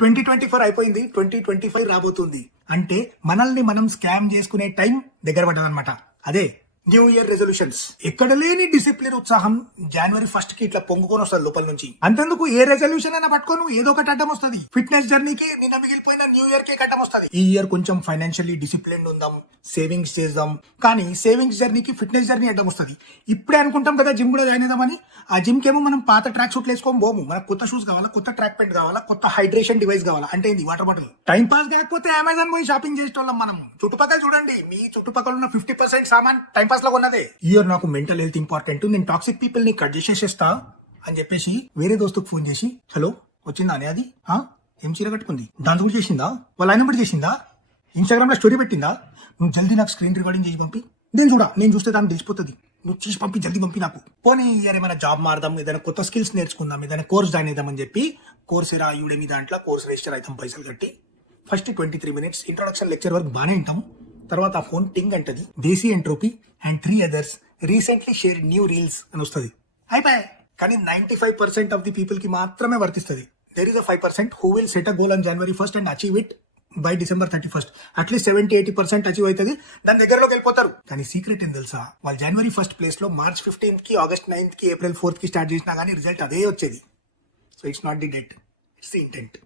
2024 అయిపోయింది, 2025 రాబోతుంది. అంటే మనల్ని మనం స్కామ్ చేసుకునే టైం దగ్గర పడ్డదన్నమాట. అదే న్యూ ఇయర్ రెజల్యూషన్స్. ఎక్కడ లేని డిసిప్లిన్, ఉత్సాహం జనవరి 1 కి ఇట్లా పొంగుకొని వస్తుంది లోపల నుంచి. అంతెందుకు ఏ రెజల్యూషన్ అయినా పట్టుకోను ఏదో ఒకటి అడ్డం వస్తుంది. ఫిట్నెస్ జర్నీకి నిన్న మిగిలిపోయిన న్యూ ఇయర్ కి అడ్డం వస్తుంది. ఈ ఇయర్ కొంచెం ఫైనాన్షియల్లీ డిసిప్లిన్ ఉందాం, సేవింగ్స్ చేద్దాం. కానీ సేవింగ్స్ జర్నీకి ఫిట్నెస్ జర్నీ అడ్డం వస్తుంది. ఇప్పుడే అనుకుంటాం కదా జిమ్ కూడా జాయిన్ అవుదామని. ఆ జిమ్ కేమో మనం పాత ట్రాక్ షూట్లు వేసుకోము పోము. మనకు కొత్త షూస్ కావాలా, కొత్త ట్రాక్ ప్యాంట్ కావాలా, కొత్త హైడ్రేషన్ డివైస్ కావాలా. అంటే ఇది వాటర్ బాటిల్. టైం పాస్ కాకపోతే అమెజాన్ పోయి షాపింగ్ చేసేటోళ్ళం మనం. చుట్టుపక్కల చూడండి, మీ చుట్టుపక్కల ఉన్న 50% సామాన్ టైం పాస్ లో ఉన్నదే. ఈ ఇయర్ నాకు మెంటల్ హెల్త్ ఇంపార్టెంట్, నేను టాక్సిక్ పీపుల్ ని కట్ చేసేస్తా అని చెప్పేసి వేరే దోస్తుకు ఫోన్ చేసి, హలో వచ్చిందా అని, అది ఏం చీర కట్టుకుంది, దాని కూడా చేసిందా, వాళ్ళ ఆయన బట్టి చేసిందా, ఇన్స్టాగ్రామ్ లో స్టోరీ పెట్టిందా, నువ్వు జల్దీ నాకు స్క్రీన్ రికార్డింగ్ చేసి పంపి, నేను చూస్తే దాన్ని తెలిసిపోతుంది, నువ్వు చేసి పంపి, జల్దీ పంపి నాకు. పోనీ ఇయర్ ఏమైనా జాబ్ మారదాం, ఏదైనా కొత్త స్కిల్స్ నేర్చుకుందాం, ఏదైనా కోర్స్ జాయిన్ అవుదాం అని చెప్పి కోర్సెరా, యూడెమీ దాంట్లో కోర్స్ రిజిస్టర్ అవుతాం పైసలు కట్టి. ఫస్ట్ 23 minutes ఇంట్రొడక్షన్ లెక్చర్ వరకు బాగానే ఉంటాం. తర్వాత ఆ ఫోన్ టింగ్ అంటది, Desi entropy and 3 others recently share new reels అని వస్తుంది. అయిపోయాయి. కానీ 95% ఆఫ్ ది పీపుల్ కి మాత్రమే వర్తిస్తుంది. There is a 5% who will set a goal on January 1st and achieve it by December 31st. At least 70-80% achieve అవుతుంది, దాని దగ్గరలోకి వెళ్ళిపోతారు. కానీ సీక్రెట్ ఏం తెలుసా, వాళ్ళు January 1st ప్లేస్ లో March 15th కి, August 9th కి, April 4th కి స్టార్ట్ చేసినా కానీ రిజల్ట్ అదే వచ్చేది. So it's not the date, it's the intent.